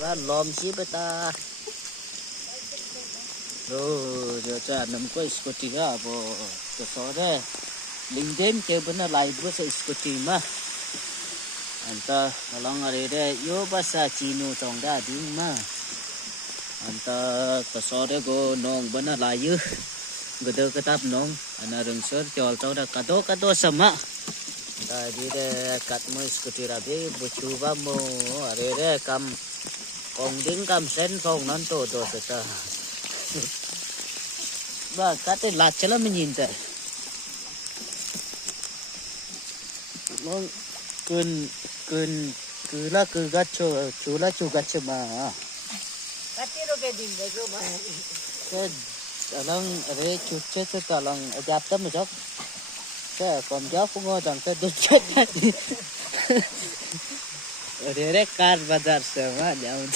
ว่าลอมชีบตาโอ้เดี๋ยวจะนำก็สกอติกาบ่จะสอได้ลิงเดมเก็บนะไลฟ์บ่สกอติมาอันตาลองอะไรได้โยภาษาจีนูตองได้ดิมาอันตาก็สอได้ก็น้องบ่นะลายอยู่ก็เดกตับน้องอันนั้นเรื่องสอจอลตอได้กะโดสมะตาดีได้กัดมอสกอติราเบบ่ชูบาโมอะไรได้กำKong ding kam sen phong nan to sa ba kate la chala min ta long kun la ku gacho chula chu gacho ma katiro ke din de go ma ke alang re chu che se ta lang ajap ta ma jok ke kom ja fu ngo dang ta du chet re car bazar se ma jaun